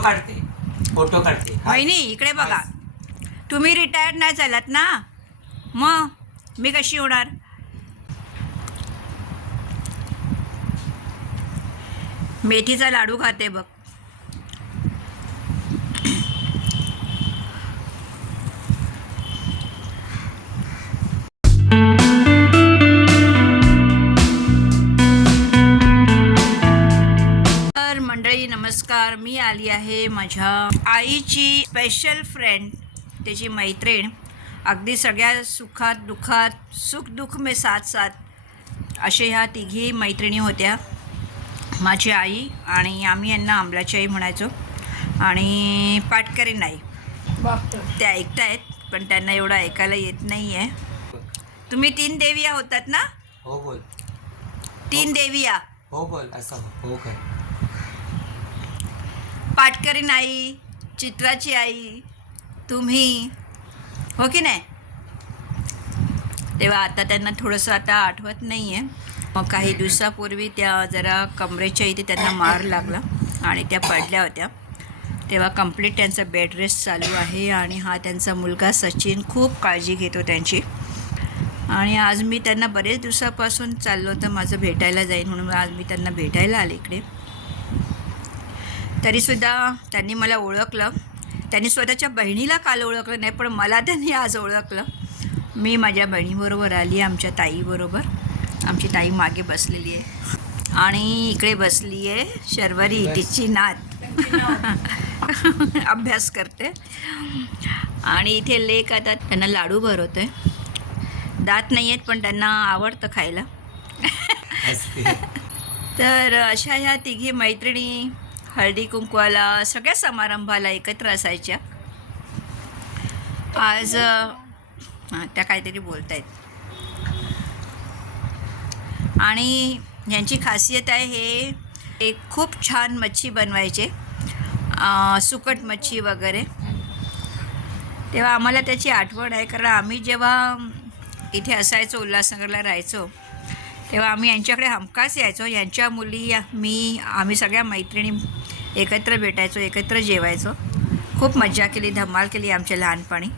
काढते, फोटो काढते. वहिनी इकडे बघा, तुम्ही रिटायर्ड नाही झालात ना, मग मी कशी होणार? मेथीचा लाडू खाते बघ. तर मंडळी नमस्कार, मी आली आहे माझ्या आईची स्पेशल फ्रेंड, त्याची मैत्रीण. अगदी सगळ्या सुखात दुःखात, सुख दुःख में साथ साथ असे ह्या तिघी मैत्रिणी होत्या. माझी आई आणि आम्ही यांना आंबलाची आई म्हणायचो. आणि पाटकरी नाही, त्या ऐकतायत पण त्यांना एवढं ऐकायला येत नाही आहे. तुम्ही 3 देविया होतात ना? हो बोल. 3 देविया. हो बोल. असं हो काय? पाटकरी आई, चित्राची आई, तुम्ही, हो की नाही? तेव्हा आता त्यांना थोडंसं आता आठवत नाही आहे. मग काही दिवसापूर्वी त्या जरा कमरेच्या इथे त्यांना मार लागला आणि त्या पडल्या होत्या. तेव्हा कंप्लीट त्यांचा बेड रेस्ट चालू आहे. आणि हा त्यांचा मुलगा सचिन खूप काळजी घेतो त्यांची. आणि आज मी त्यांना बरेच दिवसापासून चाललो होतं माझं भेटायला जाईन म्हणून आज मी त्यांना भेटायला आले इकडे. तरीसुद्धा त्यांनी मला ओळखलं. त्यांनी स्वतःच्या बहिणीला काल ओळखलं नाही, पण मला त्यांनी आज ओळखलं. मी माझ्या बहिणीबरोबर आली, आमच्या ताईबरोबर. आमची ताई मागे बसलेली आहे आणि इकडे बसली आहे शर्वरी, तिची नात अभ्यास करते. आणि इथे लेक आता त्यांना लाडू भरवतोय. दात नाही आहेत पण त्यांना आवडतं खायला. तर अशा ह्या तिघी मैत्रिणी हळदी कुंकवाला सगळ्या समारंभाला एकत्र असायच्या. आज त्या काहीतरी बोलत आहेत. आणि यांची खासियत आहे हे खूप छान मच्छी बनवायचे, सुकट मच्छी वगैरे. तेव्हा आम्हाला त्याची आठवण आहे, कारण आम्ही जेव्हा इथे असायचो, उल्हासनगरला राहायचो, तेव्हा आम्ही यांच्याकडे हमखास यायचो. यांच्या मुली आम्ही सगळ्या मैत्रिणी एकत्र भेटायचो, एकत्र जेवायचो. खूप मज्जा केली, धमाल केली आमच्या लहानपणी.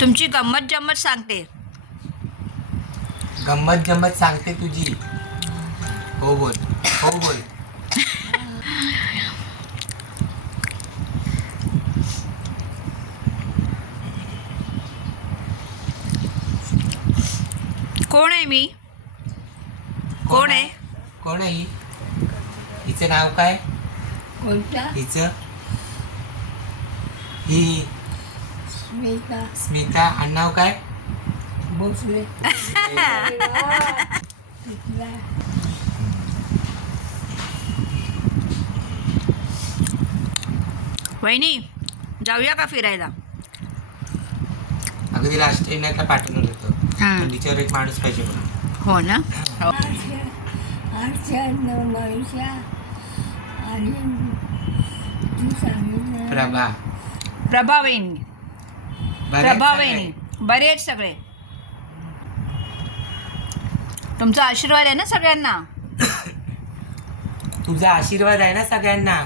तुमची गंमत जम्मत सांगते. गंमत जम्मत सांगते तुझी. हो बोल. हो बोल. कोण आहे मी? कोण आहे? कोण आहे? हिचं नाव काय? कोणता? हिचं? ही स्मिता स्मिता. आणि नाव काय? भोसले. वहिनी जाऊया का फिरायला? अगदी लास्ट ट्रेनला पाठवणार होतं, पण तिच्यावर एक माणूस पाहिजे म्हणून. हो ना. आठशे 900 आणि तू सांगितलं प्रभा वहिनी. प्रभा वहिनी बरे आहेत सगळे? तुमचा आशीर्वाद आहे ना सगळ्यांना? तुझा आशीर्वाद आहे ना सगळ्यांना?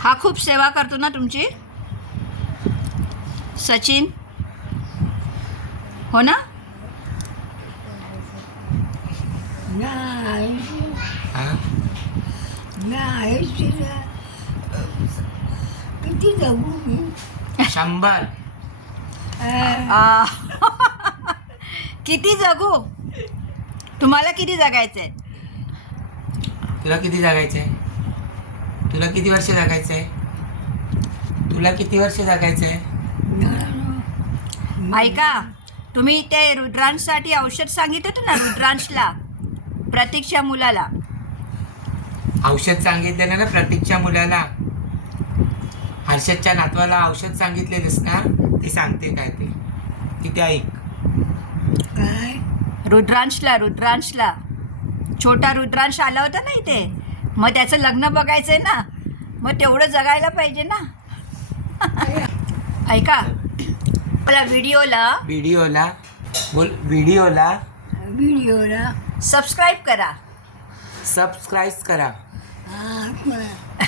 हा खूप सेवा करतो ना तुमची सचिन, हो ना? किती जगू मी? 100. किती जगू? तुम्हाला किती जगायचंय? तुला किती जगायचंय? तुला किती वर्ष जगायचंय? तुला किती वर्ष जगायचंय? ऐका, तुम्ही ते रुद्रांशसाठी औषध सांगितलं होतं ना, रुद्रांशला, प्रतीकच्या मुलाला. औषध सांगितलेलं ना प्रतीकच्या मुलाला? हर्षदच्या नातवाला औषध सांगितलेलंस ना, ते सांगते काय ते. किती ऐक. काय? रुद्रांशला छोटा रुद्रांश आला होता ना इथे, मग त्याचं लग्न बघायचंय ना. मग तेवढं जगायला पाहिजे ना. ऐका, मला व्हिडिओला व्हिडिओला व्हिडिओला सबस्क्राईब करा, सबस्क्राईब करा,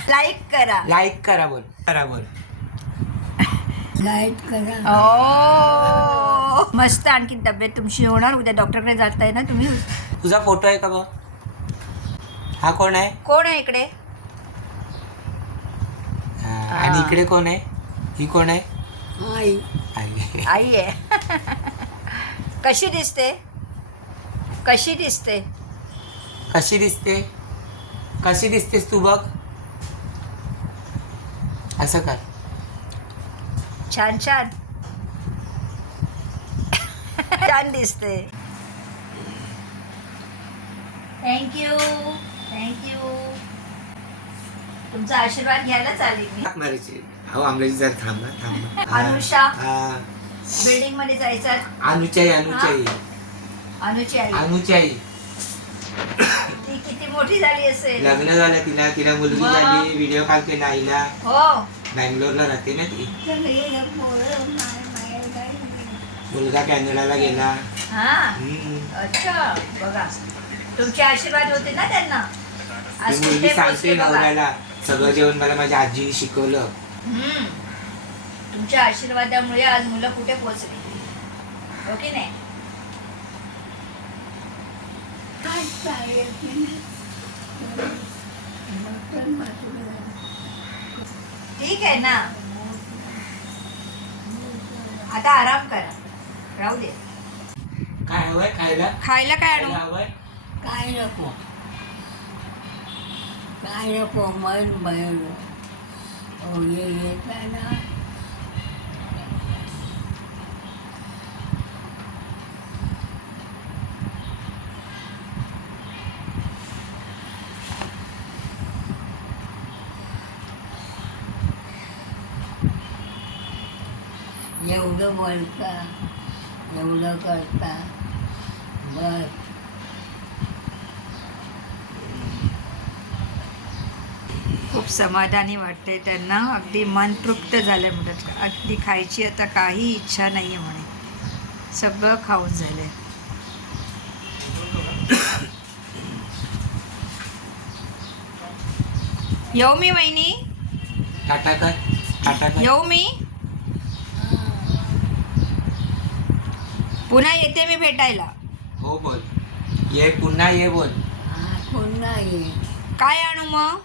लाईक करा. लाईक करा बोल. लाईट करा. मस्त. आणखी तब्येत तुमची होणार. उद्या डॉक्टरकडे जाताय ना तुम्ही. तुझा फोटो आहे का बघ. हा कोण आहे? कोण आहे इकडे? आणि इकडे कोण आहे? ही कोण आहे? आई. आई. आई आहे. कशी दिसते? कशी दिसते? कशी दिसते? कशी दिसतेस तू बघ. असं कर. छान छान छान दिसते. Thank you thank you. तुमचा आशीर्वाद घ्यायला चालेल मी. मारायची. अहो आमल्याची जर थांबा. अनुषा. हा. बिल्डिंग मध्ये जायचं. अनुचाई. अनुची आई. अनुचाई. ती किती मोठी झाली असेल. लग्न झालं तिला मुलगी वा. झाली. व्हिडिओ कॉल केला आईला. हो. बँगलोरला राहते ना ती. सगळे पोरं माय काय मुलगा कॅनडाला गेला. हा. अच्छा. बघा, तुमचे आशीर्वाद होते ना त्यांना. ती आज मुलगी कुठे सांगते पोहोचले बघा. नवऱ्याला सगळं जेवण मला माझ्या आजीने शिकवलं. तुमच्या आशीर्वादामुळे आज मुलं कुठे पोहोचली, हो की नाही? काय चालेल. ठीक आहे ना. आता आराम करा, राहू दे. काय हवंय खायला? खायला काय आणू? खायला हवंय? काय नको मन भरलं. हो येताना एवढं बोलता, एवढं करता, बस. खूप समाधानी वाटते त्यांना. अगदी मन तृप्त झालं. म्हणत अगदी खायची आता काही इच्छा नाही आहे म्हणे. सगळं खाऊन झालंय. येऊ मी वहिनी? टाटा कर. येऊ मी? पुन्हा येते मी भेटायला. हो बोल. पुन्हा ये बोल. पुन्हा ये. काय आणू मग?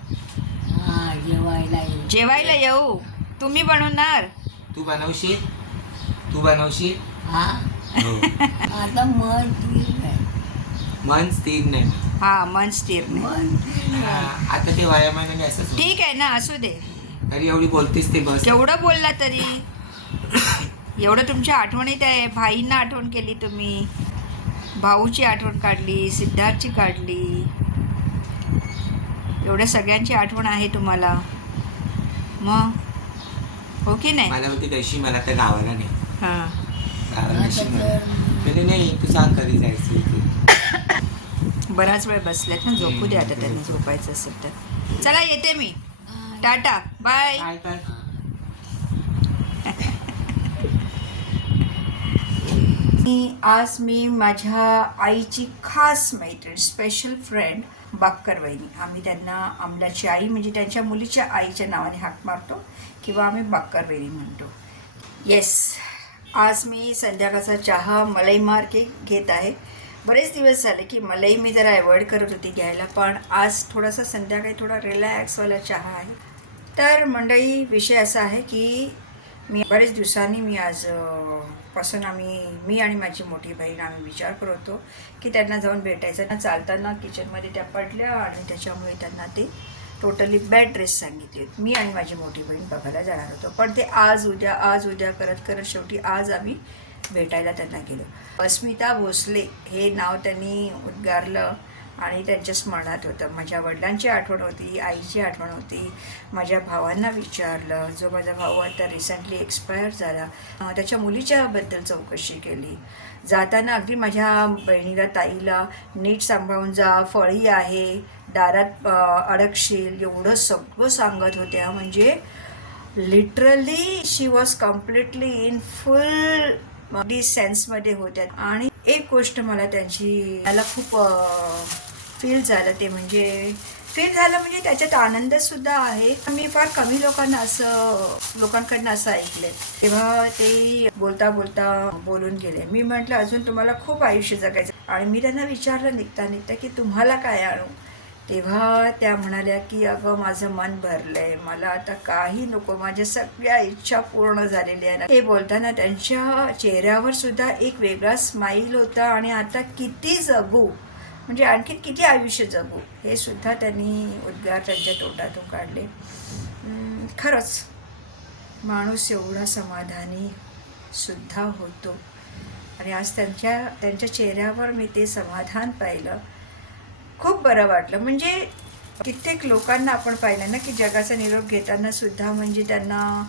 जेवायला ये. जेवायला येऊ? तुम्ही बनवणार? तू बनवशील? हा. हो. आता मन स्थिर नाही. मन स्थिर नाही. हा, मन स्थिर नाही. मन स्थिर हा, नाही. आता ते वयामानाने असंच होतं. ठीक आहे ना, असू दे. अरे एवढी बोलतेस ते बस. केवढं बोलला तरी. एवढं तुमच्या आठवणीत आहे. भाईंना आठवण केली तुम्ही, भाऊची आठवण काढली, सिद्धार्थची काढली. एवढ्या सगळ्यांची आठवण आहे तुम्हाला. मग हो की नाही? मला म्हणते तशी मला त्या गावाला नाही. हां. गावाला आता नशी तर नाही. तू सांग कधी जायचं ते. बराच वेळ बसल्यात ना, झोपू दे आता. त्यांना झोपायचं असेल तर. चला येते मी. Tata bye. काय कर. आज मी माझ्या आईची खास मैत्रीण, स्पेशल फ्रेंड बाक्कर वहिनी, आम्ही त्यांना आमलाची आई म्हणजे त्यांच्या मुलीच्या आईच्या नावाने हाक मारतो किंवा आम्ही बाक्कर वहिनी म्हणतो. येस, आज मी संध्याकाळचा चहा मलाई मार के घेत आहे. बरेच दिवस झाले की मलाई मी जरा अवॉइड करत होती घ्यायला, पण आज थोडासा संध्याकाळी थोडा रिलॅक्सवाला चहा आहे. तर मंडळी, विषय असा आहे की मी बरेच दिवसांनी पासून मी आणि माझी मोठी बहीण आम्ही विचार करत होतो की त्यांना जाऊन भेटायचं. चालताना किचनमध्ये त्या पडल्या आणि त्याच्यामुळे त्यांना ते टोटली बॅड ड्रेस सांगितले. मी आणि माझी मोठी बहीण बघायला जाणार होतो, पण ते आज उद्या करत शेवटी आज आम्ही भेटायला त्यांना गेलो. अस्मिता भोसले हे नाव त्यांनी उद्गारलं आणि त्यांच्या स्मरणात होतं. माझ्या वडिलांची आठवण होती, आईची आठवण होती. माझ्या भावांना विचारलं, जो माझा भाऊ आता रिसेंटली एक्सपायर झाला, त्याच्या मुलीच्याबद्दल चौकशी केली. जाताना अगदी माझ्या बहिणीला, ताईला नीट सांभाळून जा, फळी आहे, दारात अडकशील, एवढं सगळं सांगत होत्या. म्हणजे literally she was completely in full अगदी सेन्समध्ये होत्या. आणि एक गोष्ट मला मला खूप फील झालं, ते म्हणजे त्याच्यात आनंदसुद्धा आहे. मी फार कमी लोकांकडनं असं ऐकलं. तेव्हा ते बोलता बोलून गेले. मी म्हटलं अजून तुम्हाला खूप आयुष्य जगायचं. आणि मी त्यांना विचारलं निघता की तुम्हाला काय आणू. तेव्हा त्या म्हणाल्या की अगं माझं मन भरलंय, मला आता काही नको, माझ्या सगळ्या इच्छा पूर्ण झालेल्या आहे. हे बोलताना त्यांच्या चेहऱ्यावर सुद्धा एक वेगळा स्माईल होता. आणि आता किती जगू, म्हणजे आणखी किती आयुष्य जगू, हे सुद्धा त्यांनी उद्गार त्यांच्या तोंडातून काढले. खरंच माणूस एवढा समाधानी सुद्धा होतो. आणि आज त्यांच्या चेहऱ्यावर मी ते समाधान पाहिलं. खूप बरं वाटलं. म्हणजे कित्येक लोकांना आपण पाहिलं ना की जगाचा निरोप घेताना सुद्धा म्हणजे त्यांना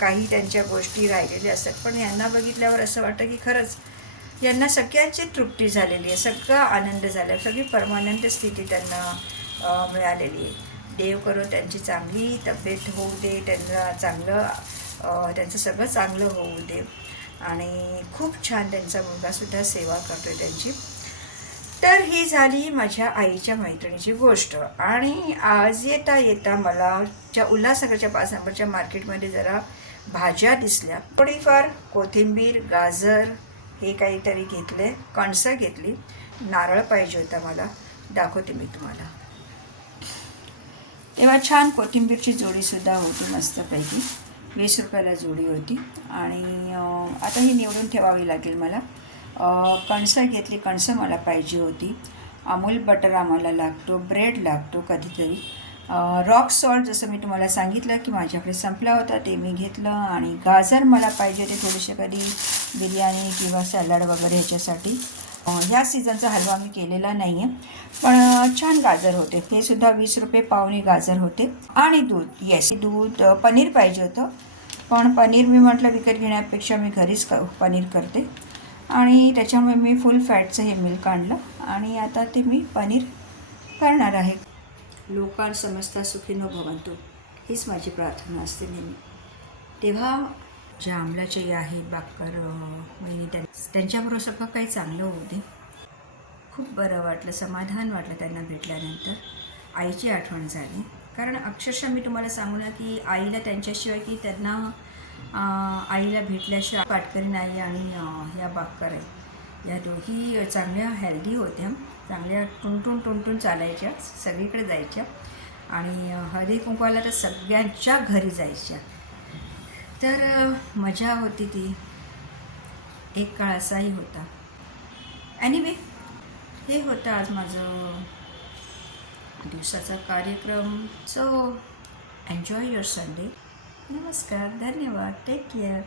काही त्यांच्या गोष्टी राहिलेल्या असतात. पण यांना बघितल्यावर असं वाटतं की खरंच यांना सगळ्यांची तृप्ती झालेली आहे, सगळा आनंद झाला, सगळी परमानंद स्थिती त्यांना मिळालेली आहे. देव करो त्यांची चांगली तब्येत होऊ दे, त्यांचं सगळं चांगलं होऊ दे. आणि खूप छान त्यांचा मुलगासुद्धा सेवा करतो आहे त्यांची. तर ही झाली माझ्या आईच्या मैत्रिणीची गोष्ट. आणि आज येता मला उल्हासनगरच्या 5 नंबरच्या मार्केटमध्ये जरा भाज्या दिसल्या. थोडीफार कोथिंबीर, गाजर हे काहीतरी घेतले, कणसं घेतली, नारळ पाहिजे होता मला, दाखवते मी तुम्हाला. तेव्हा छान कोथिंबीरची जोडीसुद्धा होती मस्तपैकी, 20 रुपयाला जोडी होती. आणि आता ही निवडून ठेवावी लागेल मला. कणसं घेतली, कणसं मला पाहिजे होती. अमूल बटर आम्हाला लागतो, ब्रेड लागतो कधीतरी. रॉक सॉल्ट जसं मी तुम्हाला सांगितलं की माझ्याकडे संपला होता, ते मी घेतलं. आणि गाजर मला पाहिजे होते थोडेसे, कधी बिर्याणी किंवा सॅलड वगैरे ह्याच्यासाठी. ह्या सीझनचा हलवा मी केलेला नाही आहे, पण छान गाजर होते. हे सुद्धा 20 रुपये पावणे गाजर होते. आणि दूध, पनीर पाहिजे होतं. पण पनीर मी म्हटलं विकत घेण्यापेक्षा मी घरीच पनीर करते. आणि त्याच्यामुळे मी फुल फॅटचं हे मिल्क आणलं. आणि आता ते मी पनीर करणार आहे. लोकां समजता सुखिनो भवन्तु, हीच माझी प्रार्थना असते नेहमी. तेव्हा ज्या आमलाची आहे बाकर वहिनी, त्यांच्याबरोबर सगळं काही चांगलं होऊ दे. खूप बरं वाटलं, समाधान वाटलं त्यांना भेटल्यानंतर. आईची आठवण झाली. कारण अक्षरशः मी तुम्हाला सांगू ना की आईला त्यांच्याशिवाय की त्यांना आईला भेटल्याशिवाय पाटकरी नाही. आणि ह्या बाकर आहे, या दोघी चांगल्या हेल्दी होत्या, चांगल्या टुनटून चालायच्या, सगळीकडे जायच्या. आणि हळदी कुंकवाला तर सगळ्यांच्या घरी जायच्या. तर मजा होती ती. एक काळ असाही होता. एनिवे, हे होतं आज माझं दिवसाचा कार्यक्रम. So enjoy your Sunday. नमस्कार, धन्यवाद, टेक केअर.